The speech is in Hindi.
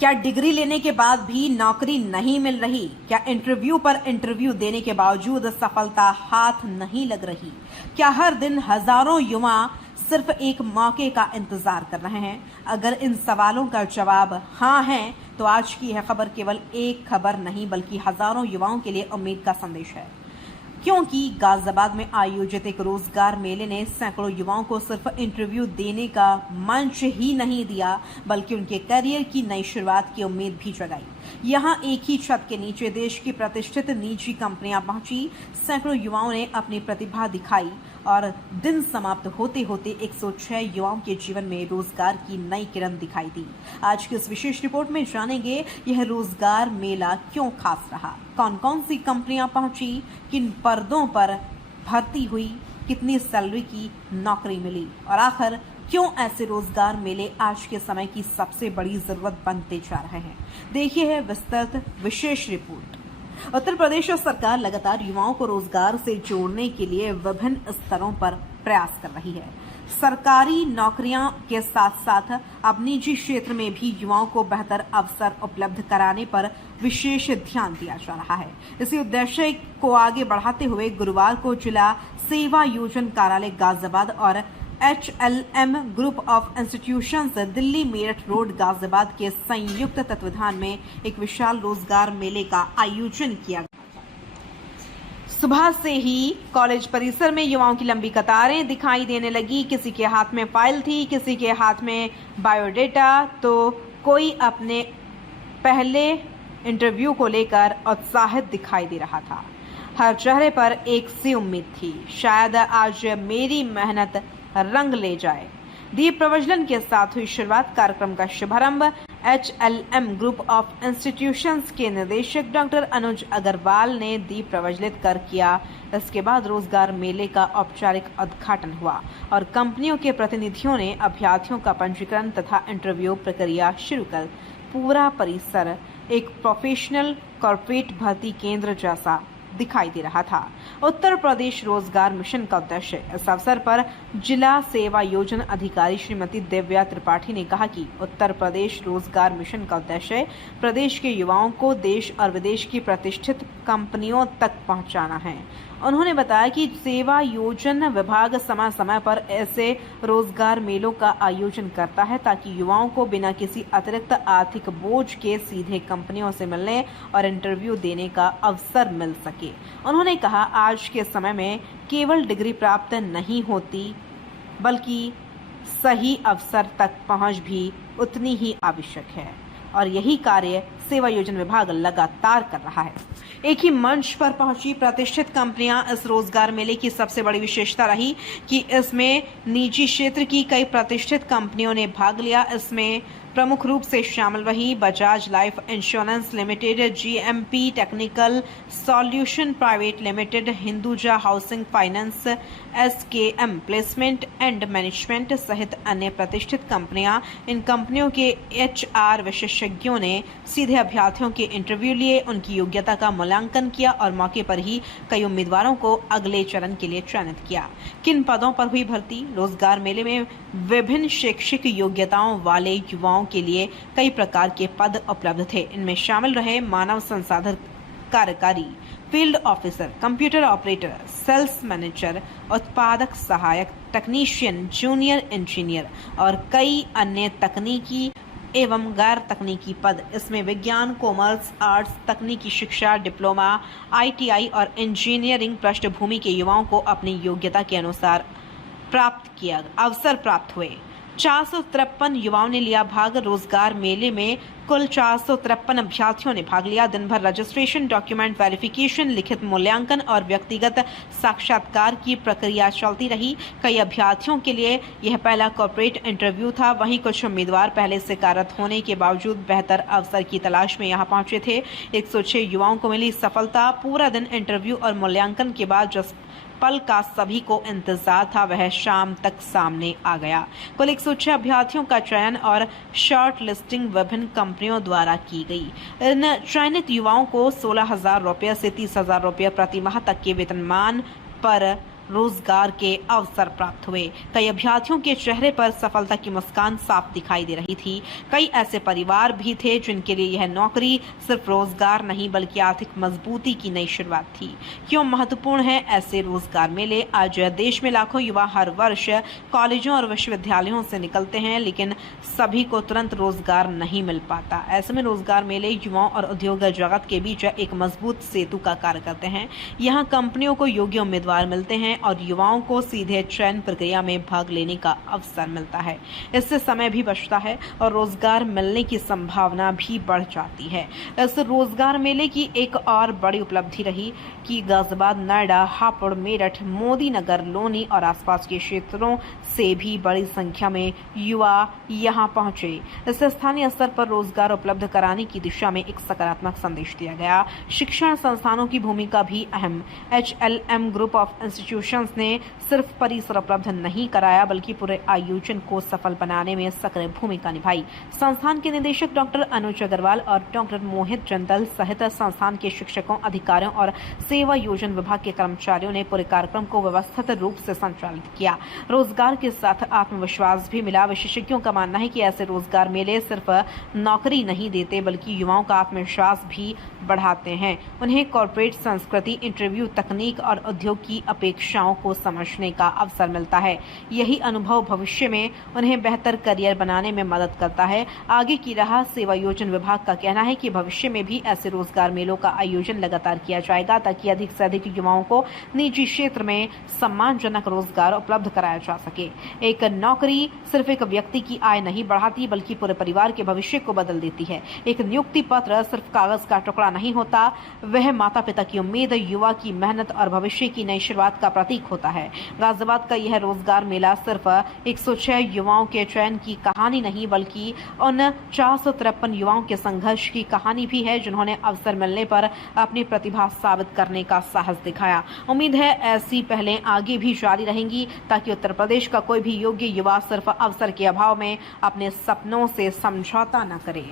क्या डिग्री लेने के बाद भी नौकरी नहीं मिल रही? क्या इंटरव्यू पर इंटरव्यू देने के बावजूद सफलता हाथ नहीं लग रही? क्या हर दिन हजारों युवा सिर्फ एक मौके का इंतजार कर रहे हैं? अगर इन सवालों का जवाब हाँ है तो आज की यह खबर केवल एक खबर नहीं बल्कि हजारों युवाओं के लिए उम्मीद का संदेश है। क्योंकि गाजियाबाद में आयोजित एक रोजगार मेले ने सैकड़ों युवाओं को सिर्फ इंटरव्यू देने का मंच ही नहीं दिया बल्कि उनके करियर की नई शुरुआत की उम्मीद भी जगाई। यहां एक ही छत के नीचे देश की प्रतिष्ठित निजी कंपनियां पहुंची, सैकड़ों युवाओं ने अपनी प्रतिभा दिखाई और दिन समाप्त होते होते 106 युवाओं के जीवन में रोजगार की नई किरण दिखाई दी। आज की इस विशेष रिपोर्ट में जानेंगे यह रोजगार मेला क्यों खास रहा, कौन कौन सी कंपनियां पहुंची, किन पर्दों पर भर्ती हुई, कितनी सैलरी की नौकरी मिली और आखिर क्यों ऐसे रोजगार मेले आज के समय की सबसे बड़ी जरूरत बनते जा रहे हैं। देखिए है विस्तृत विशेष रिपोर्ट। उत्तर प्रदेश सरकार लगातार युवाओं को रोजगार से जोड़ने के लिए विभिन्न स्तरों पर प्रयास कर रही है। सरकारी नौकरियां के साथ साथ अब निजी क्षेत्र में भी युवाओं को बेहतर अवसर उपलब्ध कराने पर विशेष ध्यान दिया जा रहा है। इसी उद्देश्य को आगे बढ़ाते हुए गुरुवार को जिला सेवा योजन कार्यालय गाजियाबाद और HLM group of institutions Delhi Meerut road Ghaziabad के संयुक्त तत्वाधान में एक विशाल रोजगार मेले का आयोजन किया गया। सुबह से ही कॉलेज परिसर में युवाओं की लंबी कतारें दिखाई देने लगी। किसी के हाथ में फाइल थी, किसी के हाथ में बायोडेटा, तो कोई अपने पहले इंटरव्यू को लेकर उत्साहित दिखाई दे रहा था। हर चेहरे पर एक सी उम्मीद थी, शायद आज मेरी मेहनत रंग ले जाए। दीप प्रज्वलन के साथ हुई शुरुआत। कार्यक्रम का शुभारंभ HLM ग्रुप ऑफ इंस्टीट्यूशंस के निदेशक डॉक्टर अनुज अग्रवाल ने दीप प्रज्वलित कर किया। इसके बाद रोजगार मेले का औपचारिक उद्घाटन हुआ और कंपनियों के प्रतिनिधियों ने अभ्यर्थियों का पंजीकरण तथा इंटरव्यू प्रक्रिया शुरू कर पूरा परिसर एक प्रोफेशनल कॉर्पोरेट भर्ती केंद्र जैसा दिखाई दे रहा था। उत्तर प्रदेश रोजगार मिशन का उद्देश्य। इस अवसर पर जिला सेवा योजना अधिकारी श्रीमती दिव्या त्रिपाठी ने कहा कि उत्तर प्रदेश रोजगार मिशन का उद्देश्य प्रदेश के युवाओं को देश और विदेश की प्रतिष्ठित कंपनियों तक पहुंचाना है। उन्होंने बताया कि सेवा योजना विभाग समय समय पर ऐसे रोजगार मेलों का आयोजन करता है ताकि युवाओं को बिना किसी अतिरिक्त आर्थिक बोझ के सीधे कंपनियों से मिलने और इंटरव्यू देने का अवसर मिल सके। उन्होंने कहा आज के समय में केवल डिग्री प्राप्त नहीं होती बल्कि सही अवसर तक पहुंच भी उतनी ही आवश्यक है और यही कार्य सेवा योजना विभाग लगातार कर रहा है। एक ही मंच पर पहुंची प्रतिष्ठित कंपनियां। इस रोजगार मेले की सबसे बड़ी विशेषता रही कि इसमें निजी क्षेत्र की कई प्रतिष्ठित कंपनियों ने भाग लिया। इसमें प्रमुख रूप से शामिल रही Bajaj life insurance limited, GMP technical solution private limited, Hinduja housing finance, SKM placement and management सहित अन्य प्रतिष्ठित कंपनियां। इन कंपनियों के HR विशेषज्ञों ने सीधे अभ्यर्थियों के इंटरव्यू लिए, उनकी योग्यता का मूल्यांकन किया और मौके पर ही कई उम्मीदवारों को अगले चरण के लिए चयनित किया। किन पदों पर हुई भर्ती? रोजगार मेले में विभिन्न शैक्षिक योग्यताओं वाले युवाओं के लिए कई प्रकार के पद उपलब्ध थे। इनमें शामिल रहे मानव संसाधन कार्यकारी, field officer, computer operator, sales manager, उत्पादक सहायक, टेक्नीशियन, जूनियर इंजीनियर और कई अन्य तकनीकी एवं गैर तकनीकी पद। इसमें विज्ञान, कॉमर्स, आर्ट्स, तकनीकी शिक्षा, डिप्लोमा, ITI और इंजीनियरिंग पृष्ठभूमि के युवाओं को अपनी योग्यता के अनुसार अवसर प्राप्त हुए। 453 युवाओं ने लिया भाग। रोजगार मेले में कुल 453 अभ्यर्थियों ने भाग लिया। दिन भर रजिस्ट्रेशन, डॉक्यूमेंट वेरिफिकेशन, लिखित मूल्यांकन और व्यक्तिगत साक्षात्कार की प्रक्रिया चलती रही। कई अभ्यर्थियों के लिए यह पहला कॉर्पोरेट इंटरव्यू था। वहीं कुछ उम्मीदवार पहले से कार्यरत होने के बावजूद बेहतर अवसर की तलाश में यहां पहुंचे थे। 106 युवाओं को मिली सफलता। पूरा दिन इंटरव्यू और मूल्यांकन के बाद जिस पल का सभी को इंतजार था वह शाम तक सामने आ गया। कुल 106 अभ्यर्थियों का चयन और शॉर्ट लिस्टिंग विभिन्न कंपनियों द्वारा की गई। इन चयनित युवाओं को 16,000 रुपये से 30,000 रुपये प्रति माह तक के वेतनमान पर रोजगार के अवसर प्राप्त हुए। कई अभ्यर्थियों के चेहरे पर सफलता की मुस्कान साफ दिखाई दे रही थी। कई ऐसे परिवार भी थे जिनके लिए यह नौकरी सिर्फ रोजगार नहीं बल्कि आर्थिक मजबूती की नई शुरुआत थी। क्यों महत्वपूर्ण है ऐसे रोजगार मेले? आज देश में लाखों युवा हर वर्ष कॉलेजों और विश्वविद्यालयों से निकलते हैं, लेकिन सभी को तुरंत रोजगार नहीं मिल पाता। ऐसे में रोजगार मेले युवाओं और उद्योग जगत के बीच एक मजबूत सेतु का कार्य करते हैं। यहाँ कंपनियों को योग्य उम्मीदवार मिलते हैं और युवाओं को सीधे चयन प्रक्रिया में भाग लेने का अवसर मिलता है। इससे समय भी बचता है और रोजगार मिलने की संभावना भी बढ़ जाती है। इस रोजगार मेले की एक और बड़ी उपलब्धि रही कि गाजियाबाद, नोएडा, हापुड़, मेरठ, मोदी नगर, लोनी और आसपास के क्षेत्रों से भी बड़ी संख्या में युवा यहाँ पहुंचे। इससे स्थानीय स्तर पर रोजगार उपलब्ध कराने की दिशा में एक सकारात्मक संदेश दिया गया। शिक्षण संस्थानों की भूमिका भी अहम। HLM ग्रुप ऑफ इंस्टीट्यूशंस ने सिर्फ परिसर उपलब्ध नहीं कराया बल्कि पूरे आयोजन को सफल बनाने में सक्रिय भूमिका निभाई। संस्थान के निदेशक डॉक्टर अनुज अग्रवाल और डॉक्टर मोहित जंदल सहित संस्थान के शिक्षकों, अधिकारियों और सेवा योजन विभाग के कर्मचारियों ने पूरे कार्यक्रम को व्यवस्थित रूप से संचालित किया। रोजगार के साथ आत्मविश्वास भी मिला। विशेषज्ञों का मानना है कि ऐसे रोजगार मेले सिर्फ नौकरी नहीं देते बल्कि युवाओं का आत्मविश्वास भी बढ़ाते हैं। उन्हें कॉर्पोरेट संस्कृति, इंटरव्यू तकनीक और उद्योग की अपेक्षाओं को समझने का अवसर मिलता है। यही अनुभव भविष्य में उन्हें बेहतर करियर बनाने में मदद करता है। आगे की राह सेवा योजन विभाग का कहना है कि भविष्य में भी ऐसे रोजगार मेलों का आयोजन लगातार किया जाएगा ताकि अधिक से अधिक युवाओं को निजी क्षेत्र में सम्मानजनक रोजगार उपलब्ध कराया जा सके। एक नौकरी सिर्फ एक व्यक्ति की आय नहीं बढ़ाती बल्कि पूरे परिवार के भविष्य को बदल देती है। एक नियुक्ति पत्र सिर्फ कागज का टुकड़ा नहीं होता, वह माता पिता की उम्मीद, युवा की मेहनत और भविष्य की नई शुरुआत का प्रतीक होता है। गाजियाबाद का यह रोजगार मेला सिर्फ 106 युवाओं के चयन की कहानी नहीं बल्कि उन 453 युवाओं के संघर्ष की कहानी भी है जिन्होंने अवसर मिलने पर अपनी प्रतिभा साबित करने का साहस दिखाया। उम्मीद है ऐसी पहलें आगे भी जारी रहेंगी ताकि उत्तर प्रदेश का कोई भी योग्य युवा सिर्फ अवसर के अभाव में अपने सपनों से समझौता न करे।